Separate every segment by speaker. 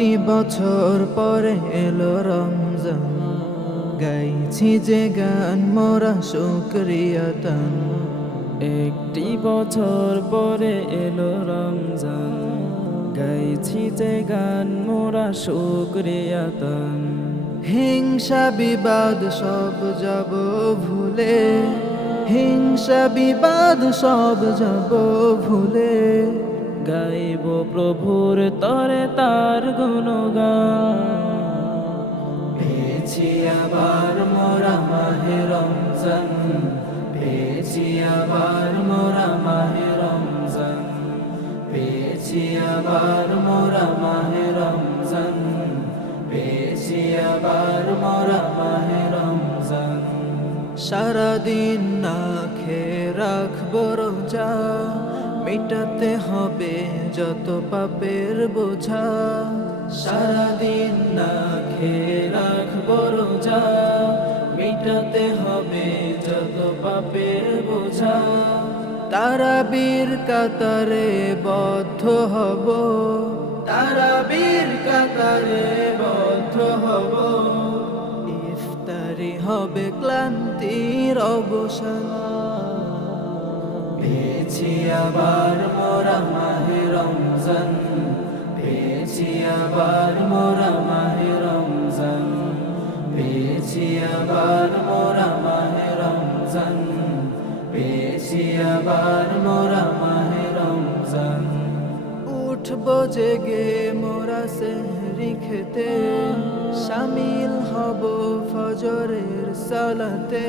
Speaker 1: বছর পরে এলো রমজান। গাইছি যে গান, মোরা শুক্রিয়াতান
Speaker 2: একটি বছর পরে এলো রমজান। গাইছি যে গান, মোরা শুক্রিয়াতন
Speaker 1: হিংসা বিবাদ সব যাব ভুলে। হিংসা বিবাদ সব যাব ভুলে।
Speaker 2: গাইব প্রভুর তরে তার গুণগান।
Speaker 1: পেয়েছি আবার মোরা মাহে রমজান। পেয়েছি আবার মোরা মাহে রমজান। পেয়েছি আবার মোরা মাহে রমজান। পেয়েছি আবার মোরা মাহে রমজান। সারাদিন না খেয়ে রাখব রোজা। মিটাতে হবে যত পাপের বোঝা। সারাদিন না খেয়ে রাখব রোজা। মিটাতে হবে যত পাপের বোঝা। তারাবীর কাতারে বদ্ধ হব। তারাবীর কাতারে বদ্ধ হব। ইফতারি হবে ক্লান্তির অবসান। পেয়েছি আবার মোরা মাহে রমজান, পেয়েছি আবার মোরা মাহে রমজান, পেয়েছি আবার মোরা মাহে রমজান, পেয়েছি আবার মোরা মাহে রমজান। উঠবো জেগে মোরা সেহরি খেতে শামিল হব ফজরের সালাতে।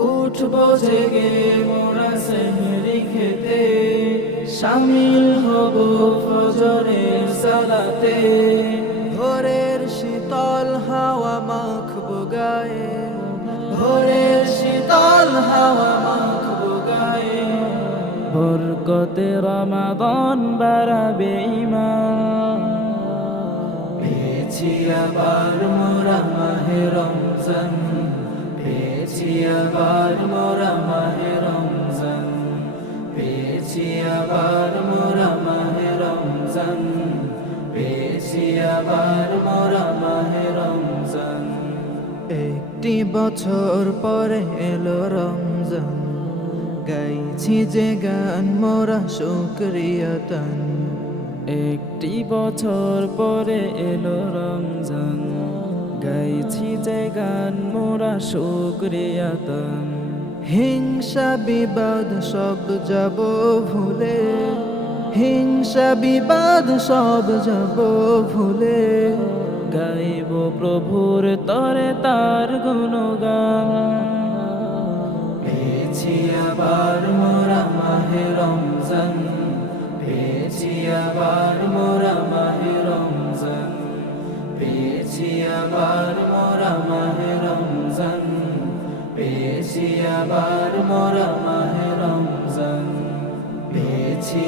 Speaker 1: উঠবো জেগে মোরা সেহরি খেতে। শামিল হব ফজরের সালাতে। ভোরের শীতল হাওয়া মাখবো গায়ে। ভোরের শীতল হাওয়া মাখবো গায়ে।
Speaker 2: বরকতে রমাদন বাড়াবে ইমান।
Speaker 1: পেয়েছি আবার মোরা মাহে রমজান। পেয়েছি আবার মোরা মাহে রমজান, পেয়েছি আবার মোরা মাহে রমজান, পেয়েছি আবার মোরা মাহে রমজান। একটি বছর পরে এলো রমজান, গাইছি যে গান মোরা শুক্রিয়াতান
Speaker 2: একটি বছর পরে এলো রমজান। গাইছি যে গান মোরা শুক্রিয়াতন
Speaker 1: হিংসা বিবাদ সব যাব ভুলে, হিংসা বিবাদ সব যাব ভুলে।
Speaker 2: গাইব প্রভুর তরে তার গুণগান।
Speaker 1: পেয়েছি আবার মোরা মাহে রমজান। পেয়েছি আবার মোরা মাহে পেয়েছি আবার মোরা মাহে রমজান। পেয়েছি আবার মোরা মাহে রমজান। পেয়েছি